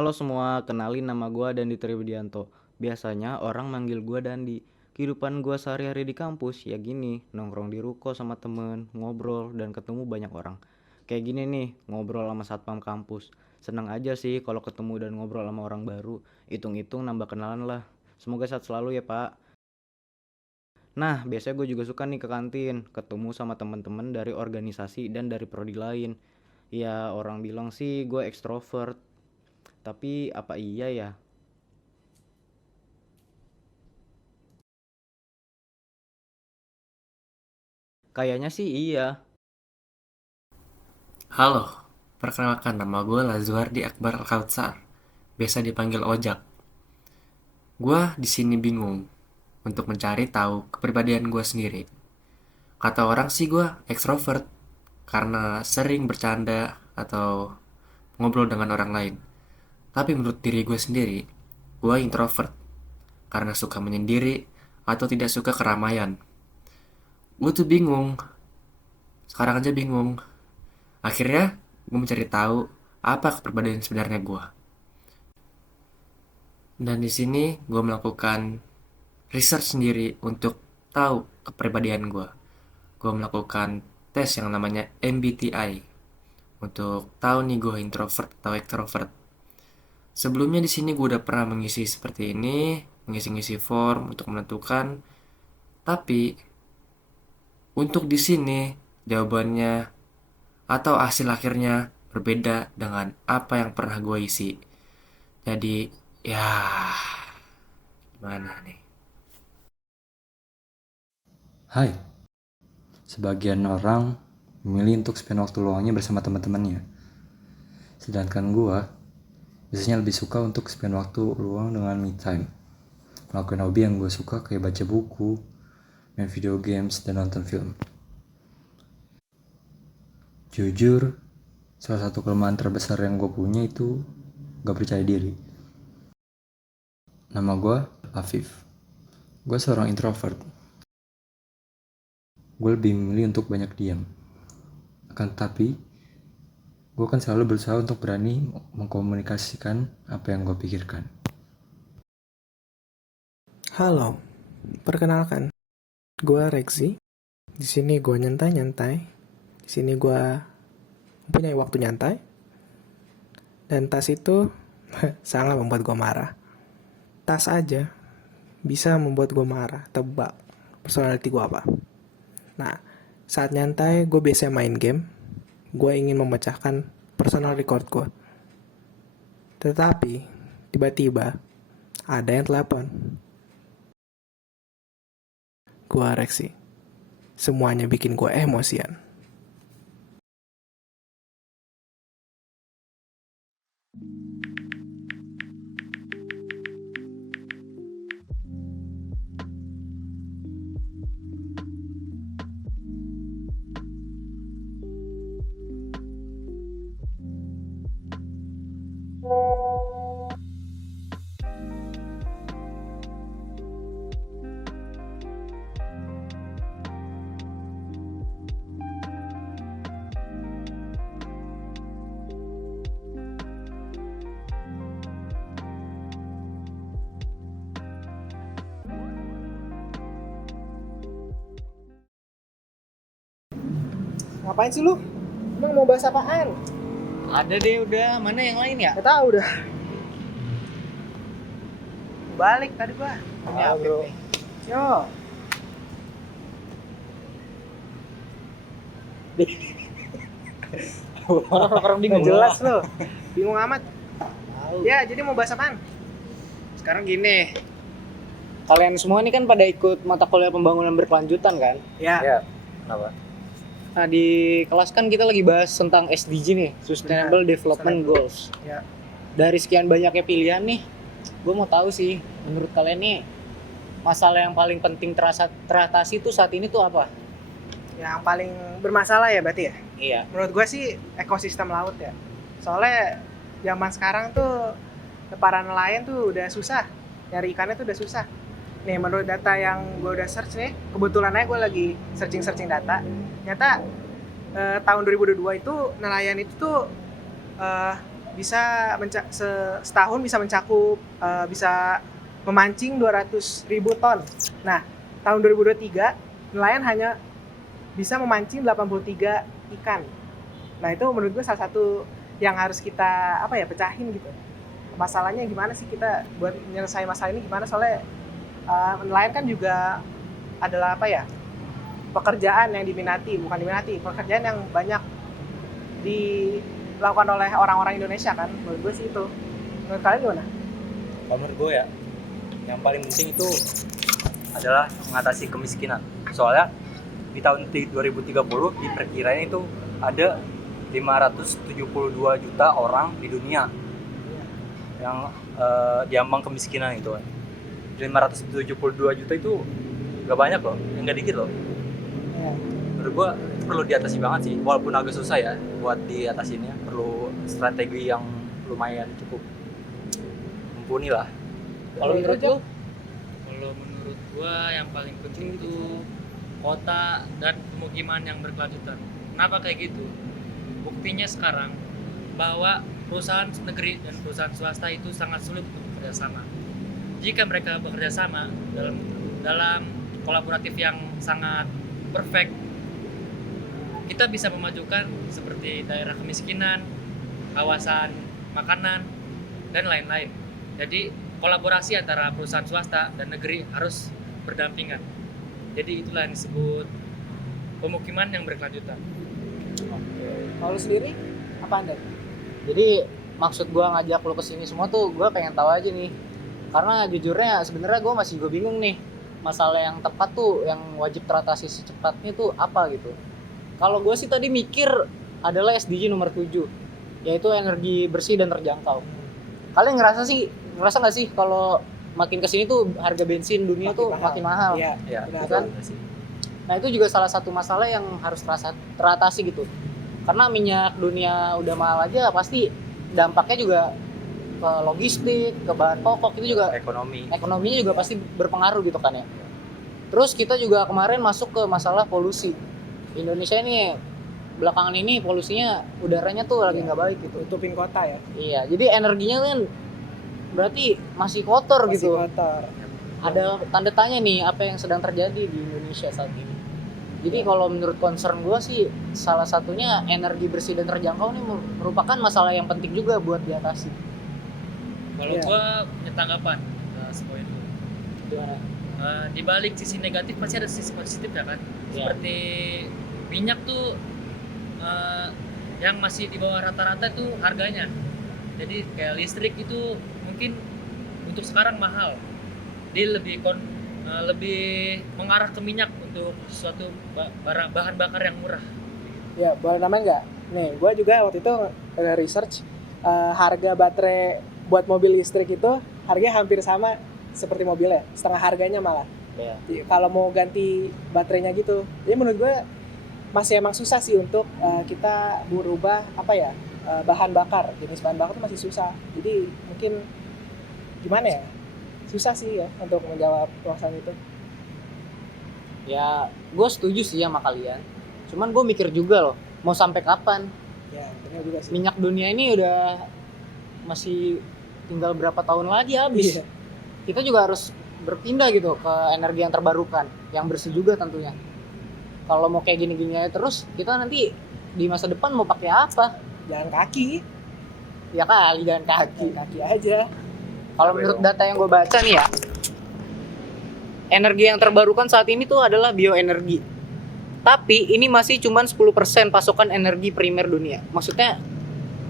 Halo semua, kenalin nama gua Dandi Triwidianto. Biasanya orang manggil gua Dandi. Kehidupan gua sehari-hari di kampus ya gini, nongkrong di ruko sama temen, ngobrol dan ketemu banyak orang. Kayak gini nih, ngobrol sama satpam kampus. Senang aja sih kalau ketemu dan ngobrol sama orang baru. Hitung-hitung nambah kenalan lah. Semoga sehat selalu ya Pak. Nah, biasanya gue juga suka nih ke kantin, ketemu sama teman-teman dari organisasi dan dari prodi lain. Ya, orang bilang sih gue ekstrovert, tapi apa iya ya? Kayaknya sih iya. Halo, perkenalkan nama gue Lazuardi Akbar Al-Kautsar, biasa dipanggil Ojak. Gue di sini bingung untuk mencari tahu kepribadian gue sendiri. Kata orang sih gue ekstrovert karena sering bercanda atau ngobrol dengan orang lain. Tapi menurut diri gue sendiri, gue introvert karena suka menyendiri atau tidak suka keramaian. Gue tuh bingung, sekarang aja bingung. Akhirnya gue mencari tahu apa kepribadian sebenarnya gue. Dan di sini gue melakukan research sendiri untuk tahu kepribadian gue. Gue melakukan tes yang namanya MBTI untuk tahu nih gue introvert atau extrovert. Sebelumnya di sini gue udah pernah mengisi seperti ini, mengisi-ngisi form untuk menentukan. Tapi untuk di sini jawabannya atau hasil akhirnya berbeda dengan apa yang pernah gue isi. Jadi ya gimana nih? Hai, sebagian orang memilih untuk spend waktu luangnya bersama teman-temannya. Sedangkan gua biasanya lebih suka untuk spend waktu luang dengan me time. Melakukan hobi yang gue suka kayak baca buku, main video games, dan nonton film. Jujur, salah satu kelemahan terbesar yang gue punya itu gak percaya diri. Nama gue Afif. Gue seorang introvert. Gue lebih memilih untuk banyak diam. Akan tetapi, gue kan selalu berusaha untuk berani mengkomunikasikan apa yang gue pikirkan. Halo, perkenalkan, gue Rexy. Di sini gue nyantai-nyantai. Di sini gue punya waktu nyantai. Dan tas itu sangat membuat gue marah. Tas aja bisa membuat gue marah. Tebak personality gue apa? Nah, saat nyantai gue biasa main game. Gue ingin memecahkan personal record gue. Tetapi tiba-tiba ada yang telepon. Gue Rexy. Semuanya bikin gue emosian. Ngapain sih lu? Emang mau bahas apaan? Ada deh udah, mana yang lain ya? Gak tau udah. Balik tadi gua. Ini Ah, Afif bro. nih. Yo. Orang bingung. Gak jelas lu. Bingung amat. Tahu. Ya, jadi mau bahas apaan? Sekarang gini, kalian semua ini kan pada ikut mata kuliah pembangunan berkelanjutan kan? Ya. Kenapa? Nah di kelas kan kita lagi bahas tentang SDG nih, Sustainable Development Goals. Ya. Dari sekian banyaknya pilihan nih, gue mau tahu sih, menurut kalian nih masalah yang paling penting teratasi tuh saat ini tuh apa? Yang paling bermasalah ya berarti ya? Iya. Menurut gue sih ekosistem laut ya. Soalnya zaman sekarang tuh para nelayan tuh udah susah. Nyari ikannya tuh udah susah. Nih menurut data yang gue udah search nih, kebetulan aja gue lagi searching data. Ternyata tahun 2022 itu nelayan itu tuh bisa setahun bisa mencakup bisa memancing 200.000 ton. Nah, tahun 2023 nelayan hanya bisa memancing 83 ikan. Nah, itu menurut gue salah satu yang harus kita pecahin gitu. Masalahnya gimana sih kita buat menyelesaikan masalah ini gimana? Soalnya nelayan kan juga adalah pekerjaan yang pekerjaan yang banyak dilakukan oleh orang-orang Indonesia kan. Menurut gue sih itu. Menurut kalian gimana? Kalau menurut gue ya, yang paling penting itu adalah mengatasi kemiskinan. Soalnya di tahun 2030 diperkirain itu ada 572 juta orang di dunia yang diambang kemiskinan gitu kan. 572 juta itu gak banyak loh, yang gak dikit loh. Ya. Menurut gua itu perlu diatasi banget sih, walaupun agak susah ya buat diatasinnya. Perlu strategi yang lumayan cukup mumpuni lah. Kalau menurut lu? Kalau menurut gua yang paling penting itu kota dan pemukiman yang berkelanjutan. Kenapa kayak gitu? Buktinya sekarang bahwa perusahaan negeri dan perusahaan swasta itu sangat sulit untuk bekerja sama. Jika mereka bekerja sama dalam kolaboratif yang sangat perfect, kita bisa memajukan seperti daerah kemiskinan, kawasan makanan, dan lain-lain. Jadi kolaborasi antara perusahaan swasta dan negeri harus berdampingan. Jadi itulah yang disebut pemukiman yang berkelanjutan. Kalau lu sendiri apa Anda? Jadi maksud gue ngajak lo kesini semua tuh gue pengen tahu aja nih, karena jujurnya sebenarnya gue masih bingung nih, masalah yang tepat tuh yang wajib teratasi secepatnya tuh apa gitu. Kalau gue sih tadi mikir adalah SDG nomor 7, yaitu energi bersih dan terjangkau. Kalian ngerasa nggak sih kalau makin kesini tuh harga bensin dunia makin mahal. Iya, Ya, benar kan? sih. Nah itu juga salah satu masalah yang harus teratasi gitu. Karena minyak dunia udah mahal aja, pasti dampaknya juga ke logistik, ke bahan pokok, itu juga ekonominya juga pasti berpengaruh gitu kan ya. Terus kita juga kemarin masuk ke masalah polusi. Indonesia ini belakangan ini polusinya udaranya tuh lagi nggak baik gitu. tutupin kota ya. Iya, jadi energinya kan berarti masih kotor gitu. Kotor. Ada tanda tanya nih apa yang sedang terjadi di Indonesia saat ini. Jadi kalau menurut concern gue sih salah satunya energi bersih dan terjangkau ini merupakan masalah yang penting juga buat diatasi. Kalau gua punya tanggapan sepoin itu. Gimana? Di balik sisi negatif pasti ada sisi positif ya kan. Seperti minyak tuh yang masih di bawah rata-rata tuh harganya. Jadi kayak listrik itu mungkin untuk sekarang mahal. Dia lebih mengarah ke minyak untuk suatu bahan bakar yang murah. Ya, boleh namanya nggak? Nih, gue juga waktu itu ada research harga baterai buat mobil listrik itu harganya hampir sama seperti mobilnya, setengah harganya malah. Ya. Kalau mau ganti baterainya gitu, jadi menurut gue masih emang susah sih untuk kita berubah bahan bakar, jenis bahan bakar itu masih susah. Jadi mungkin gimana ya? Susah sih ya untuk menjawab permasalahan itu. Ya, gue setuju sih sama kalian. Cuman gue mikir juga loh, mau sampai kapan? Ya, benar juga sih. Minyak dunia ini udah masih tinggal berapa tahun lagi habis. Iya. Kita juga harus berpindah gitu ke energi yang terbarukan, yang bersih juga tentunya. Kalau mau kayak gini-gini aja terus, kita nanti di masa depan mau pakai apa? Jalan kaki. Ya kali jalan kaki. Jalan kaki aja. Kalau menurut data yang gue baca nih ya, energi yang terbarukan saat ini tuh adalah bioenergi. Tapi ini masih cuma 10% pasokan energi primer dunia. Maksudnya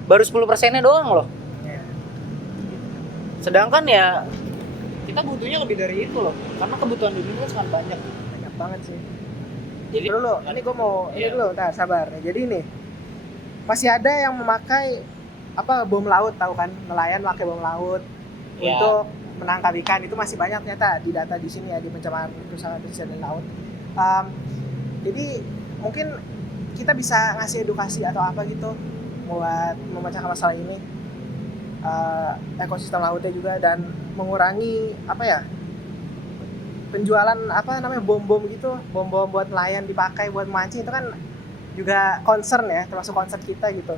baru 10%-nya doang loh. Ya. Sedangkan ya kita butuhnya lebih dari itu loh. Karena kebutuhan dunia kan sangat banyak. Banyak banget sih. Jadi dulu, ini gue mau ini dulu, sabar. Jadi nih masih ada yang memakai bom laut, tahu kan? Nelayan pakai bom laut untuk menangkap ikan. Itu masih banyak ternyata di data di sini ya, di pencemaran perusahaan pesisir dan laut. Jadi mungkin kita bisa ngasih edukasi atau apa gitu buat memecahkan masalah ini, ekosistem lautnya juga, dan mengurangi penjualan bom-bom gitu, bom-bom buat nelayan dipakai buat mancing. Itu kan juga concern ya, termasuk concern kita gitu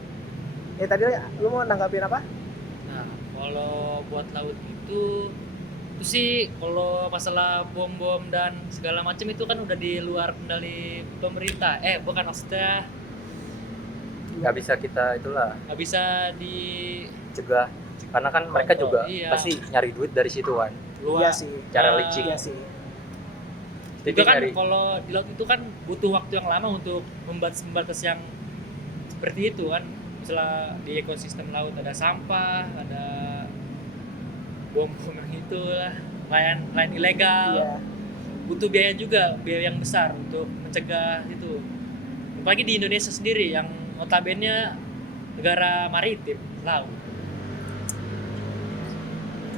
tadi lu mau nanggapin apa? Nah, kalau buat laut itu sih kalau masalah bom-bom dan segala macam itu kan udah di luar kendali pemerintah. Bukan, maksudnya Nggak bisa kita itulah nggak bisa cegah, karena kan mereka juga Iya. pasti nyari duit dari situ kan, luar. Iya sih. cara Nah, licik. Iya sih. Itu kan kalau di laut itu kan butuh waktu yang lama untuk membatas yang seperti itu kan. Misalnya di ekosistem laut ada sampah, ada bom-bom yang itu lah, lain ilegal. Iya. Butuh biaya juga, biaya yang besar untuk mencegah itu. Apalagi di Indonesia sendiri yang notabene negara maritim, laut.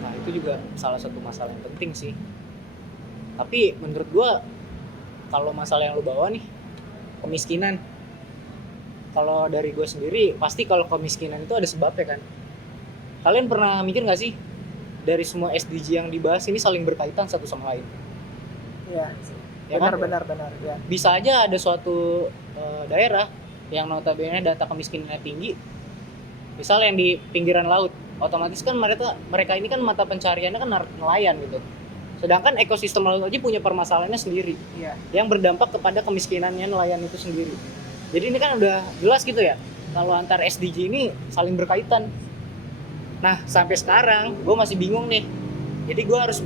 Nah itu juga salah satu masalah yang penting sih. Tapi menurut gua kalau masalah yang lu bawa nih, kemiskinan, kalau dari gue sendiri pasti kalau kemiskinan itu ada sebabnya kan. Kalian pernah mikir gak sih dari semua SDG yang dibahas ini saling berkaitan satu sama lain? Iya. Ya kan? Benar ya. Bisa aja ada suatu daerah yang notabene data kemiskinannya tinggi, misal yang di pinggiran laut, otomatis kan mereka ini kan mata pencariannya kan nelayan gitu. Sedangkan ekosistem laut aja punya permasalahannya sendiri, Iya. yang berdampak kepada kemiskinannya nelayan itu sendiri. Jadi ini kan udah jelas gitu ya, kalau antar SDG ini saling berkaitan. Nah sampai sekarang gue masih bingung nih. Jadi gue harus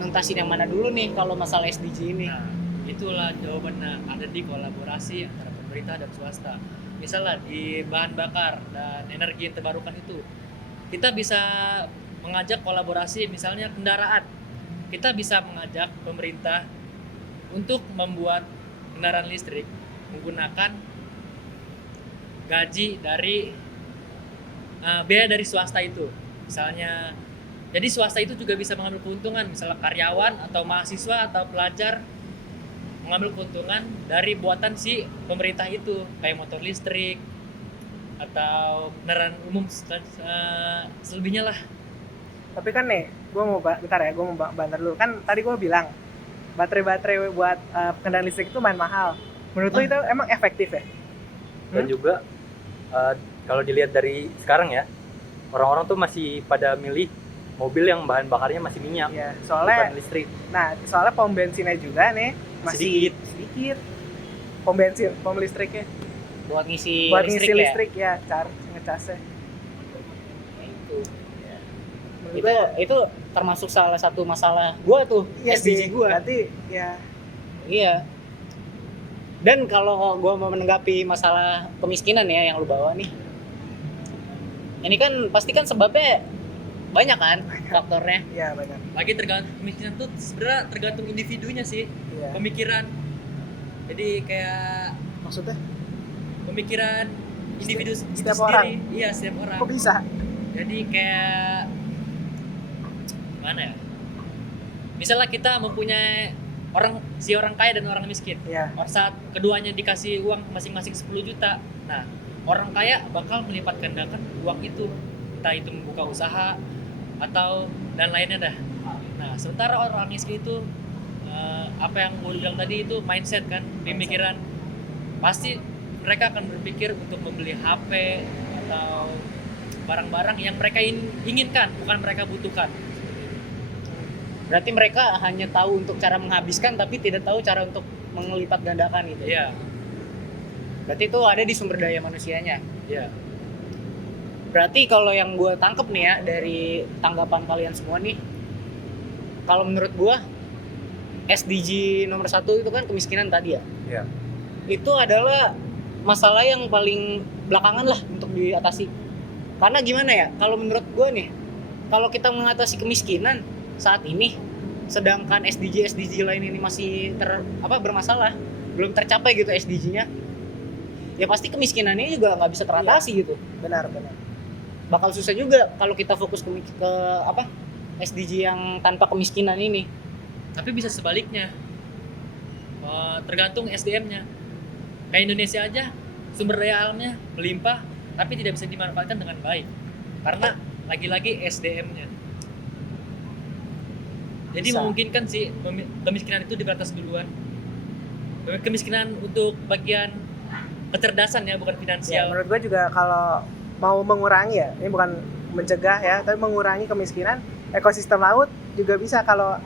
nuntasin yang mana dulu nih kalau masalah SDG ini. Nah, itulah jawabannya, ada di kolaborasi antara pemerintah dan swasta. Misalnya di bahan bakar dan energi yang terbarukan itu, kita bisa mengajak kolaborasi, misalnya kendaraan. Kita bisa mengajak pemerintah untuk membuat kendaraan listrik menggunakan gaji dari biaya dari swasta itu. Misalnya, jadi swasta itu juga bisa mengambil keuntungan, misalnya karyawan atau mahasiswa atau pelajar mengambil keuntungan dari buatan si pemerintah itu, kayak motor listrik atau kendaraan umum selebihnya lah. Tapi kan nih, gue mau bantar dulu. Kan tadi gue bilang baterai buat kendaraan listrik itu main mahal. Menurut lu itu emang efektif ya? Dan juga kalau dilihat dari sekarang ya, orang-orang tuh masih pada milih mobil yang bahan bakarnya masih minyak, Iya. bukan listrik. Soalnya pom bensinnya juga nih masih sedikit. Pom listriknya Buat ngisi buat listrik ngisi ya. listrik ya, ngecasnya. Itu termasuk salah satu masalah gua tuh, Iya SDG sih, gua. berarti ya Iya. Dan kalau gua mau menanggapi masalah kemiskinan ya yang lu bawa nih, ini kan pasti kan sebabnya banyak kan faktornya. iya benar. Lagi tergantung kemiskinan tuh sebenarnya tergantung individunya sih, Iya. pemikiran. Jadi kayak Maksudnya pemikiran individu itu Setiap sendiri. orang? Iya, setiap orang. kok bisa? Jadi kayak mana ya? Misalnya kita mempunyai orang kaya dan orang miskin. Iya. Saat keduanya dikasih uang masing-masing 10 juta. Nah, orang kaya bakal melipat gandakan uang itu. Entah itu membuka usaha atau dan lainnya dah. Nah, sementara orang miskin itu apa yang gue bilang tadi itu mindset kan, pemikiran. Pasti mereka akan berpikir untuk membeli HP atau barang-barang yang mereka inginkan, bukan mereka butuhkan. Berarti mereka hanya tahu untuk cara menghabiskan tapi tidak tahu cara untuk melipat gandakan gitu. Iya, Berarti itu ada di sumber daya manusianya. iya. Berarti kalau yang gue tangkep nih ya dari tanggapan kalian semua nih, kalau menurut gue SDG nomor 1 itu kan kemiskinan tadi ya. Iya. Itu adalah masalah yang paling belakangan lah untuk diatasi. Karena gimana ya? Kalau menurut gue nih, kalau kita mengatasi kemiskinan saat ini, sedangkan SDG lain ini masih bermasalah, belum tercapai gitu SDG-nya, ya pasti kemiskinannya juga nggak bisa teratasi gitu. Benar. Bakal susah juga kalau kita fokus ke SDG yang tanpa kemiskinan ini. Tapi bisa sebaliknya, tergantung SDM-nya. Kayak Indonesia aja, sumber daya alamnya melimpah, tapi tidak bisa dimanfaatkan dengan baik. Karena lagi-lagi SDM-nya. Jadi Bisa. memungkinkan sih kemiskinan itu dibatas duluan. Kemiskinan untuk bagian kecerdasan ya, bukan Ya, finansial. menurut gue juga kalau mau mengurangi ya, ini bukan mencegah ya, tapi mengurangi kemiskinan, ekosistem laut juga bisa kalau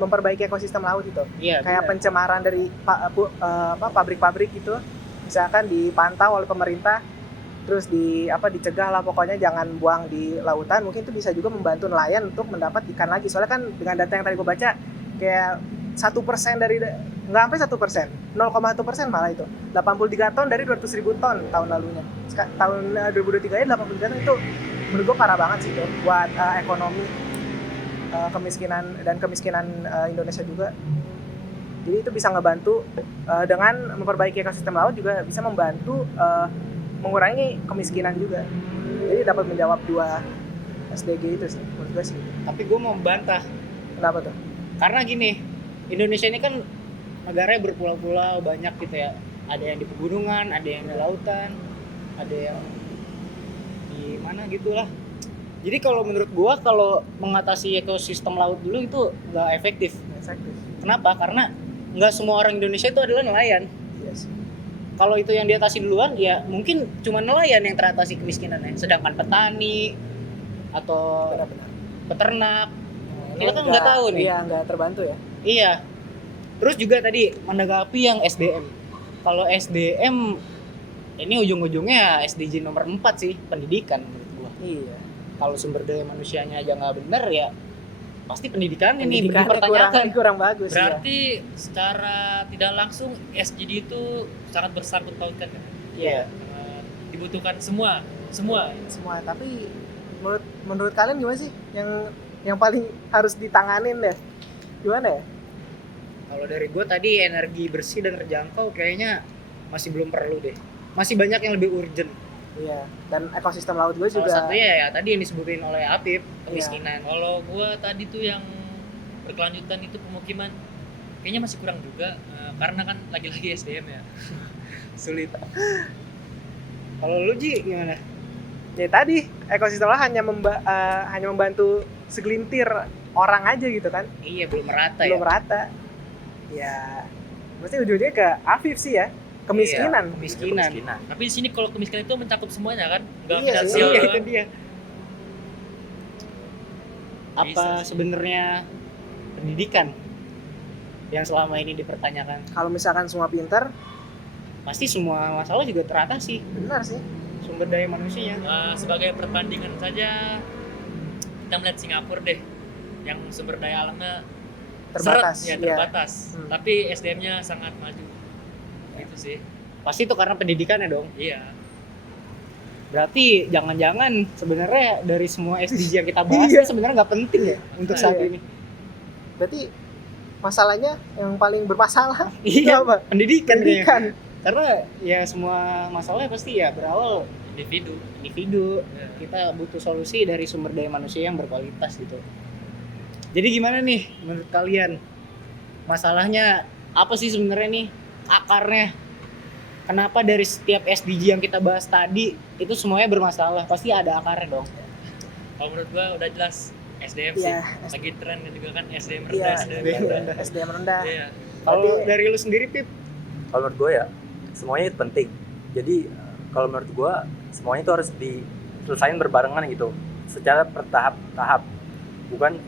memperbaiki ekosistem laut itu. Iya, Kayak benar. pencemaran dari pabrik-pabrik gitu, misalkan dipantau oleh pemerintah, terus dicegah lah, pokoknya jangan buang di lautan. Mungkin itu bisa juga membantu nelayan untuk mendapat ikan lagi. Soalnya kan dengan data yang tadi gue baca, kayak 1% dari, nggak sampai 1%, 0,1% malah itu, 83 ton dari 200.000 ton tahun lalunya. Tahun 2023 ini 83 ton, itu menurut gue parah banget sih itu buat ekonomi, kemiskinan Indonesia juga. Jadi itu bisa ngebantu, dengan memperbaiki ekosistem laut juga bisa membantu mengurangi kemiskinan juga. Jadi dapat menjawab 2 SDG itu sih menurut gue sih. Tapi gue mau membantah. Kenapa tuh? Karena gini, Indonesia ini kan negaranya berpulau-pulau banyak gitu ya. Ada yang di pegunungan, ada yang di lautan, ada yang di mana gitulah. Jadi kalau menurut gua, kalau mengatasi ekosistem laut dulu itu nggak efektif. Efektif. Kenapa? Karena nggak semua orang Indonesia itu adalah nelayan. Iya sih. Kalau itu yang diatasi duluan, ya mungkin cuma nelayan yang teratasi kemiskinannya. Sedangkan petani atau Benar-benar. peternak, kita kan nggak tahu nih. Iya, nggak terbantu ya. Iya. Terus juga tadi menanggapi yang SDM. Kalau SDM ini ujung-ujungnya SDG nomor 4 sih, pendidikan menurut gua. Iya. Kalau sumber daya manusianya aja nggak bener ya pasti pendidikan ini Pendidikannya dipertanyakan. kurang bagus. Berarti secara tidak langsung SDG itu sangat bersangkut pautkan kan? Iya. Dibutuhkan semua. Ya. Semua, tapi menurut kalian gimana sih yang paling harus ditanganin deh? Gimana ya? Kalau dari gue tadi energi bersih dan terjangkau kayaknya masih belum perlu deh. Masih banyak yang lebih urgent. Iya, dan ekosistem laut gue Salah juga. satunya ya tadi yang disebutin oleh Apip, kemiskinan. Kalau gua tadi tuh yang berkelanjutan itu pemukiman kayaknya masih kurang juga, karena kan lagi-lagi SDM ya. Sulit. Kalau lu Ji gimana? Ya tadi ekosistem laut hanya membantu segelintir orang aja gitu kan. Iya, belum merata Belum ya. rata. Ya, mesti ujung-ujungnya ke Afif sih ya. Kemiskinan. Kemiskinan. Tapi di sini kalau kemiskinan itu mencakup semuanya kan? Enggak Iya, finansial Iya, doang. itu dia. Apa Bisa sih. sebenarnya pendidikan yang selama ini dipertanyakan? Kalau misalkan semua pinter, Pasti semua masalah juga teratasi. benar sih. Sumber daya manusianya. Sebagai perbandingan saja kita melihat Singapura deh, yang sumber daya alamnya Terbatas. seret, ya, Iya. terbatas. Hmm. Tapi SDM-nya sangat maju. Gitu sih. Pasti itu karena pendidikannya dong. Iya. Berarti jangan-jangan sebenarnya dari semua SDG yang kita bahas Iya. ini sebenarnya nggak penting ya untuk saat Iya. ini. Berarti masalahnya yang paling bermasalah itu Iya, apa? pendidikan. Pendidikan. Karena ya semua masalahnya pasti ya berawal Individu. individu. Ya. Kita butuh solusi dari sumber daya manusia yang berkualitas gitu. Jadi gimana nih menurut kalian? Masalahnya apa sih sebenarnya nih akarnya? Kenapa dari setiap SDG yang kita bahas tadi itu semuanya bermasalah? Pasti ada akarnya dong. Kalau menurut gua udah jelas SDM sih. Iya. Lagi tren juga kan SDM Iya, rendah, SDM rendah. SDM rendah. Iya. Kalau Berarti- dari lu sendiri Pip, Kalau menurut gue ya semuanya itu penting. Jadi kalau menurut gue semuanya itu harus diselesain berbarengan gitu, secara bertahap-tahap, bukan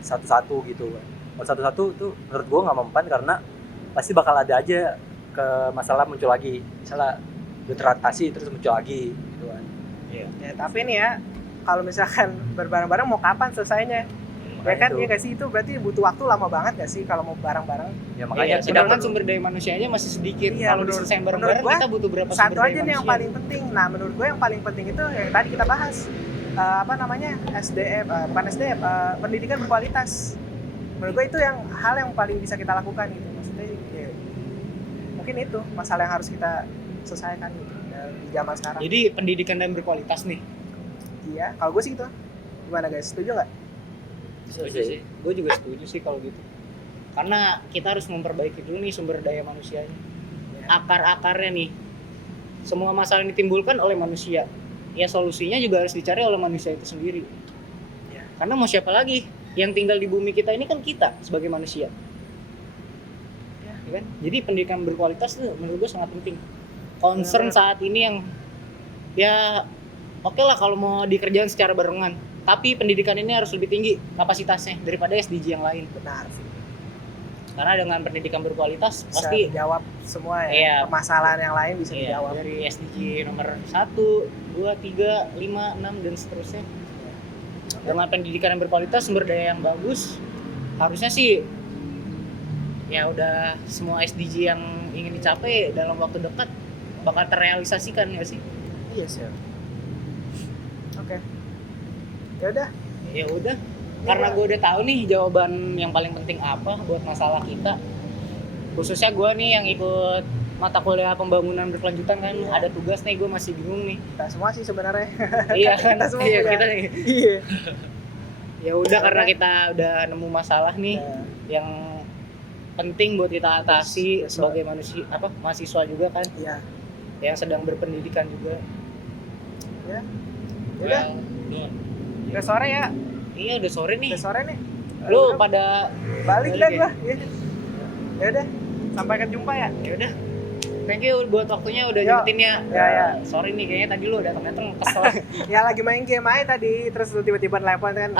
satu-satu gitu. Kalau satu-satu itu menurut gue nggak mempan, karena pasti bakal ada aja ke masalah muncul lagi, misalnya udah teratasi terus muncul lagi gitu kan. Ya, tapi nih ya, kalau misalkan berbareng-bareng mau kapan selesainya? Ya Makanya kan, itu. ya nggak sih, itu berarti butuh waktu lama banget nggak sih kalau mau bareng-bareng? Ya makanya sedangkan sumber daya manusianya masih sedikit. Iya, Kalau menurut- diselesain bareng-bareng menurut gua, kita butuh berapa Satu sumber daya aja nih yang manusia? paling penting. Nah, menurut gue yang paling penting itu yang tadi kita bahas, SDM, bukan SDM, pendidikan berkualitas. Menurut gue itu yang hal yang paling bisa kita lakukan gitu. Maksudnya ya, mungkin itu masalah yang harus kita selesaikan gitu di zaman sekarang. Jadi pendidikan dan berkualitas nih. Iya, kalau gue sih gitu. Gimana guys, setuju nggak? Setuju sih. Gue juga setuju sih kalau gitu. Karena kita harus memperbaiki dulu nih sumber daya manusianya. Akar-akarnya nih. Semua masalah yang ditimbulkan oleh manusia. Ya solusinya juga harus dicari oleh manusia itu sendiri. Ya. Karena mau siapa lagi? Yang tinggal di bumi kita ini kan kita sebagai manusia. Ya kan? Jadi pendidikan berkualitas itu menurut gue sangat penting. Concern saat ini yang ya oke lah kalau mau dikerjain secara barengan, tapi pendidikan ini harus lebih tinggi kapasitasnya daripada SDG yang lain. Benar sih. Karena dengan pendidikan berkualitas Bisa pasti dijawab semua ya. Iya. Permasalahan yang lain bisa iya, dijawab. dari SDG nomor 1, 2, 3, 5, 6 dan seterusnya. Dengan pendidikan yang berkualitas, sumber daya yang bagus, harusnya sih ya udah semua SDG yang ingin dicapai dalam waktu dekat bakal terrealisasikan ya sih. Iya sih. Oke. Ya udah. Ya udah, karena gue udah tahu nih jawaban yang paling penting apa buat masalah kita. Khususnya gue nih yang ikut mata kuliah pembangunan berkelanjutan kan, ada tugas nih, gue masih bingung nih. Kita semua sih sebenarnya. Iya kan, Kita semua iya punya. kita nih. Iya. Ya udah, karena kita udah nemu masalah nih Ya. yang penting buat kita atasi Yes, sebagai manusia mahasiswa juga kan, Iya. yang sedang berpendidikan juga. Ya. Ya udah. Well, Udah sore ya. Iya udah sore nih. Udah sore nih. Lu Udah, pada balik balik dah ya? gua. Iya. Ya udah. Sampai jumpa ya. ya udah. Thank you buat waktunya udah Yo. nyempetin ya. Ya. Sorry nih kayaknya tadi lu datang-datang kesel. Ya lagi main game aja tadi, terus lu tiba-tiba nelpon kan.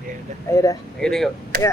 Ya udah. Ayo dah. Ayo deh, yuk. Ya.